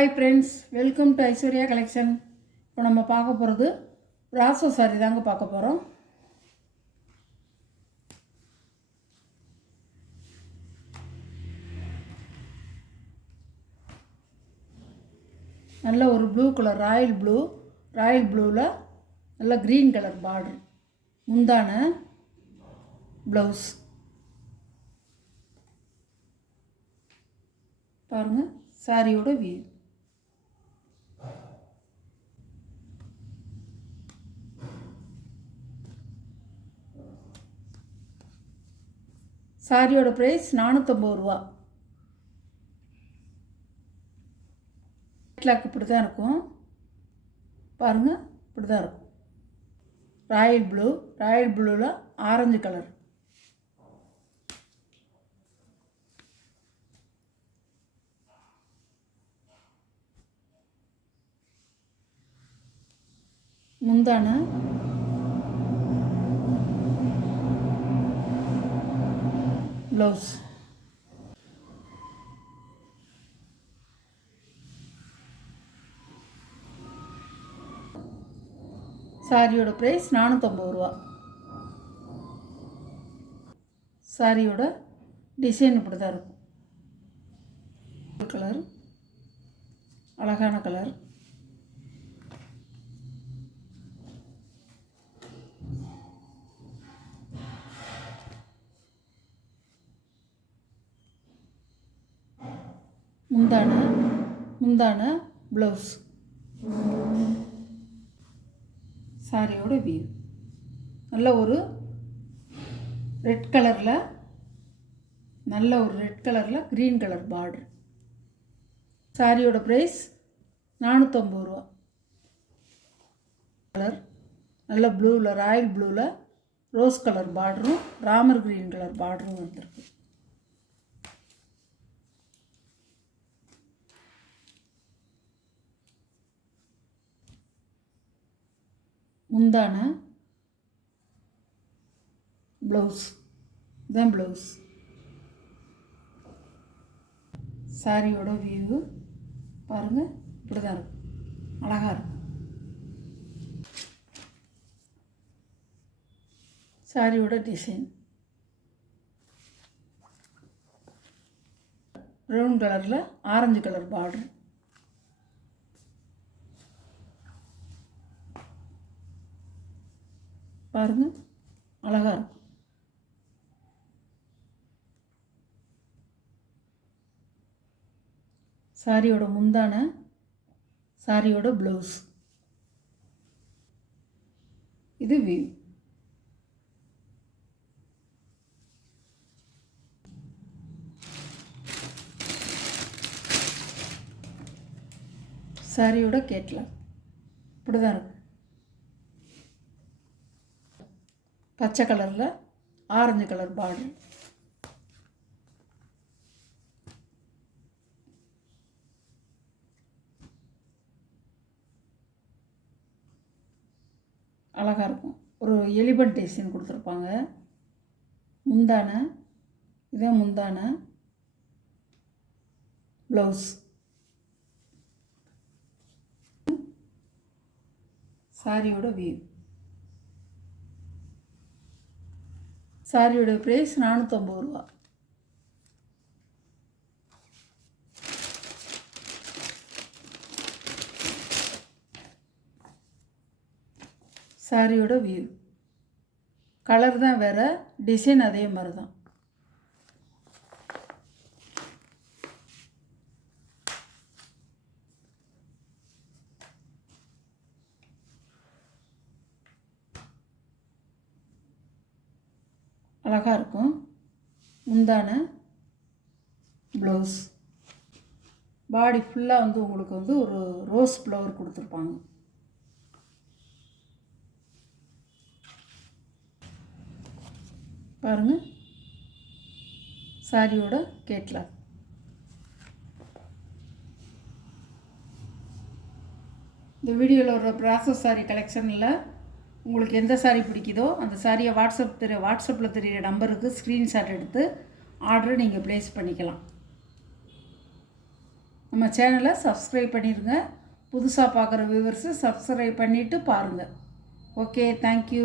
Hi friends, welcome to Aishwarya collection. இப்போ நம்ம பார்க்க போகிறது பிராசோ சாரி தாங்க பார்க்க போகிறோம். நல்ல ஒரு ப்ளூ கலர், ராயல் ப்ளூவில் நல்ல க்ரீன் கலர் பார்டர், முந்தான ப்ளவுஸ் பாருங்கள். சாரியோட வியூ சாரியோட ப்ரைஸ் 450 ரூபா. கேட்லாக் இப்படி தான் இருக்கும் பாருங்கள், இப்படி தான் இருக்கும். ராயல் ப்ளூவில் ஆரஞ்சு கலர், முந்தான ப்ளவுஸ். சாரியோட ப்ரைஸ் 450 ரூபா. சாரியோட டிசைன் இப்படி தான் இருக்கும். கலர் அழகான கலர், முந்தான ப்ளவுஸ். சாரியோட வியூ நல்ல ஒரு ரெட் கலரில் க்ரீன் கலர் பார்டர். சாரியோட ப்ரைஸ் 450 ரூபா. கலர் நல்ல ப்ளூவில், ராயல் ப்ளூவில் ரோஸ் கலர் பார்டரும் ராமர் க்ரீன் கலர் பார்டரும் வந்திருக்கு. முந்தான ப்ளவுஸ், இதுதான் ப்ளவுஸ். சாரியோட வியூ பாருங்கள், இப்படி தான் இருக்கும், அழகாக இருக்கும். சாரியோட டிசைன் ப்ரௌன் கலரில் ஆரஞ்சு கலர் பார்டர். பாருங்கள், அழகாக இருக்கும். சாரியோட முந்தான, சாரியோட ப்ளவுஸ். இது வியூ. சாரியோட கேட்லாக் இப்படி தான் இருக்கும். பச்சை கலரில் ஆரஞ்சு கலர் பார்டர். அழகாக இருக்கும். ஒரு எலிபென்ட் டிசைன் கொடுத்துருப்பாங்க. முந்தான, இதே முந்தான ப்ளவுஸ். சாரியோட வியூ. சாரியோட ப்ரைஸ் 450 ரூபா. சாரியோட வியூ. கலர் தான் வேறு, டிசைன் அதே மாதிரி தான். அழகாக இருக்கும். முந்தான ப்ளவுஸ். பாடி ஃபுல்லாக உங்களுக்கு ஒரு ரோஸ் ஃப்ளவர் கொடுத்துருப்பாங்க. பாருங்கள், சாரியோட கேட்லாக். இந்த வீடியோவில் ஒரு ப்ராசஸ் சாரி கலெக்ஷனில் உங்களுக்கு எந்த சாரீ பிடிக்குதோ அந்த சாரியை வாட்ஸ்அப்பில் தெரிகிற நம்பருக்கு ஸ்க்ரீன்ஷாட் எடுத்து ஆர்டரை நீங்கள் ப்ளேஸ் பண்ணிக்கலாம். நம்ம சேனலை சப்ஸ்கிரைப் பண்ணிடுங்க. புதுசாக பார்க்குற வியூவர்ஸு சப்ஸ்கிரைப் பண்ணிவிட்டு பாருங்கள். Okay, thank you.